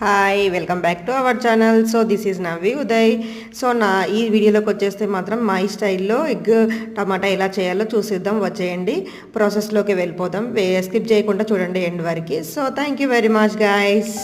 Hi welcome back to our channel. So this is నవ్వి Uday. So ఈ వీడియోలోకి వచ్చేస్తే మాత్రం మా స్టైల్లో ఎగ్ టమాటా ఎలా చేయాలో చూసిద్దాం, వచ్చేయండి. ప్రాసెస్లోకి వెళ్ళిపోదాం, స్కిప్ చేయకుండా చూడండి ఎండ్ వరకు. So thank you very much guys.